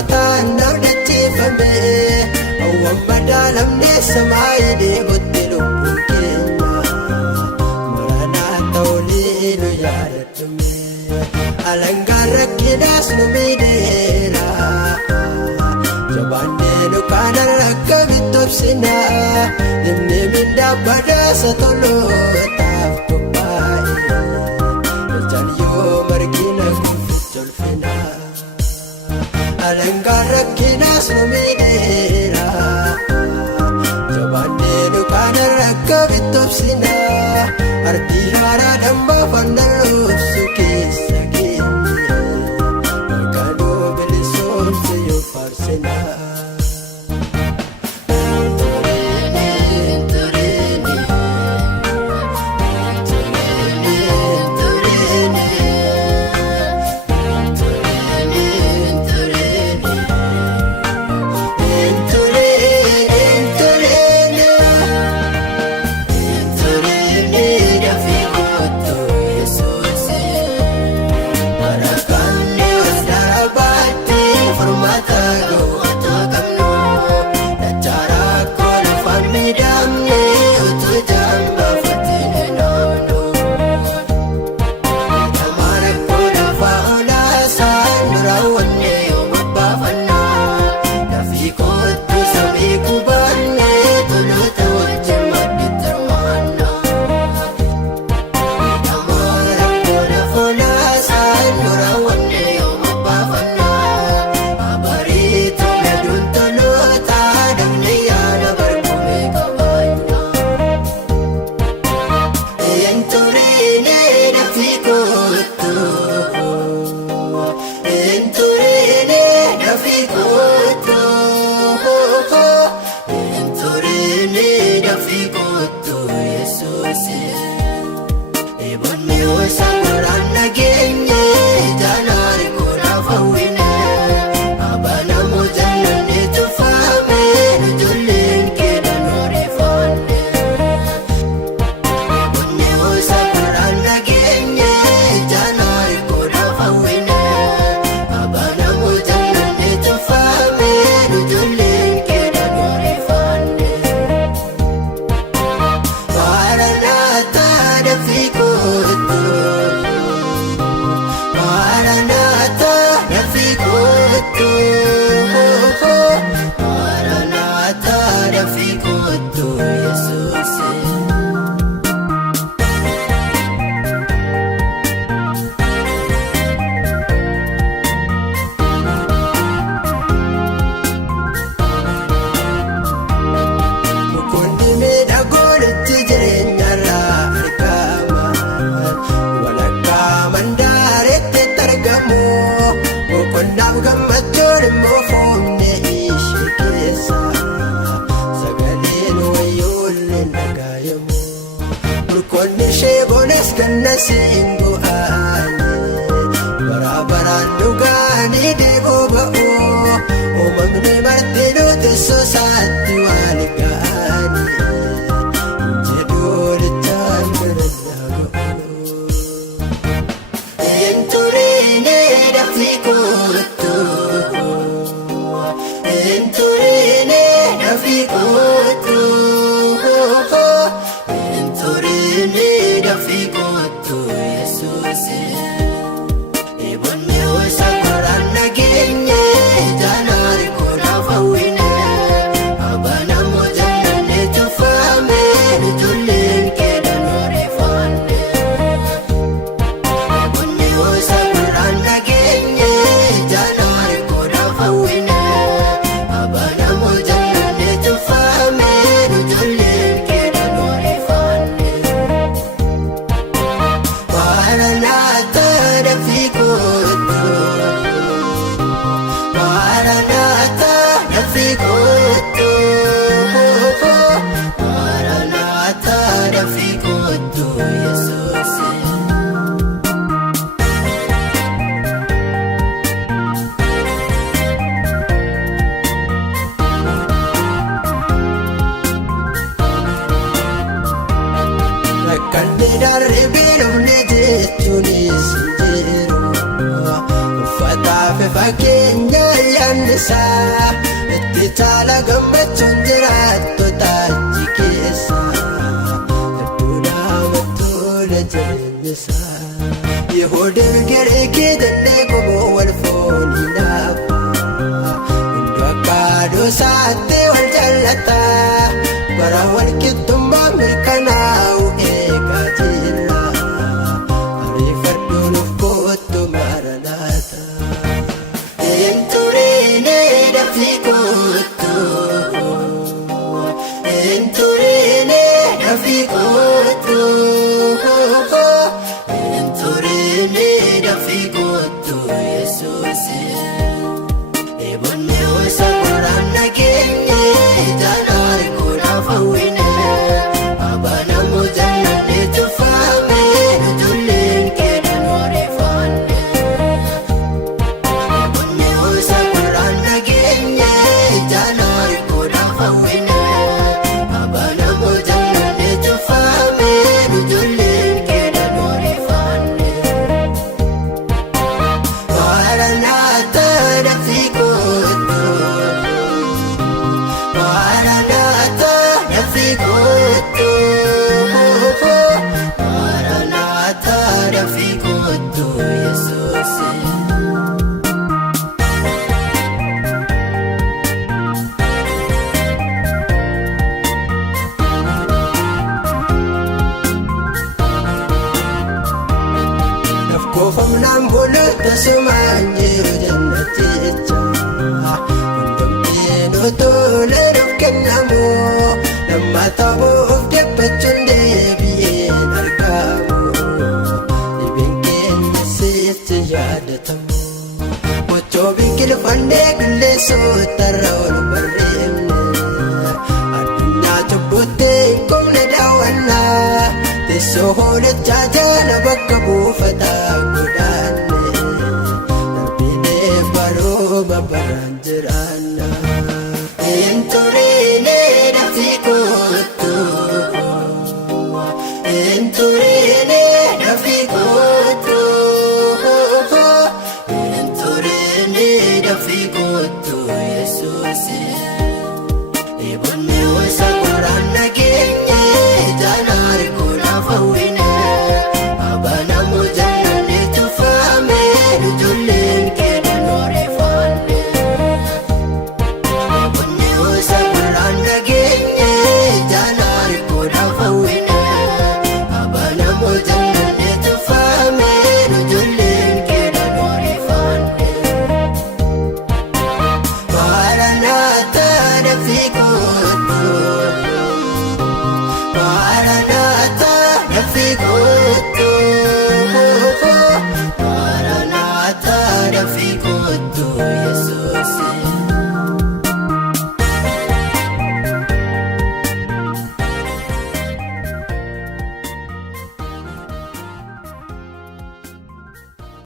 namootaan abdachiifame awwaan madaalamne samaayidee botte lubbuun keenya maranaa ta'ulee nu yaadachume alangaan rakkinaas nu miidheera jabaannee nu kaanarra akka bittoobsinaa nimni mindaa badaasa tolootaaf qophaa'e ijaan yoo margina kuuficha ulfinaa alangaan rakkinaas nu miidheera jabaannee nu kaanarra akka bittoobsinaa ardii haaraadhaan baafannaan roobsu keessa keenya maqaanuu bilisoomse yoo faarsinaa. Gammachuun immoo foonee ishee keessa sagaleen wayyoolee dhagayamu burqoonni ishee boonas ganna siin bu'aani bara baraan dhugaanii deeboo ba'uu uumamni martinuu teessoo isaatti waan ga'ani jedhuulichaan garannaa ga'u hin turiinee dafii kottuu. Dafii kottuu, dafii kottuu yesus. keessa itti caala gammachuun jiraattota achi keessa adduunaa tola jireenya isaa Yihuudiin Giriikii jennee qomoo wal foonii naafa hunduu akka aduusaatti wal jaallata bara wal qixxummaa mirkanaa'u eegaa jira ariifadhuun of kottuu maranaataa hin turiin dafii kottuu hin turiin dafii kottuu hin turiin dafii kottuu yesus eebonni wasa qoraan nageenye ijaan arguudhaaf hawwine abanamu jannanne tuffaame ijoolleen keedhan oreeffanne eebonni wasa qoraan nageenye ijaan arguudhaaf hawwine abanamu jannanne tuffaame ijoolleen keedhan oreeffanne Maranatha dafii kottuu Maranatha dafii kottuu Maranatha dafii kottuu yesus Koofamnaan bulu tasumaan jiru jannaticha hundumtiin utuulee nuuf kennamu lammataa bu'uuf dhiphachuun deebi'een argamu dhibeen keenya sitti yaadatamu mochoo biqilfannee qilleensootarra ol barreefne addunyaa cubbutti hin qubne daawwannaa teessoo hoolachaa jala bakka buufataa godaanne darbiilee barooma baraan jiraanna hin turiin dafii kottuu hin turiin dafii kottuu hin turiin dafii kottuu yesus eebonni wasa qoraan nageenye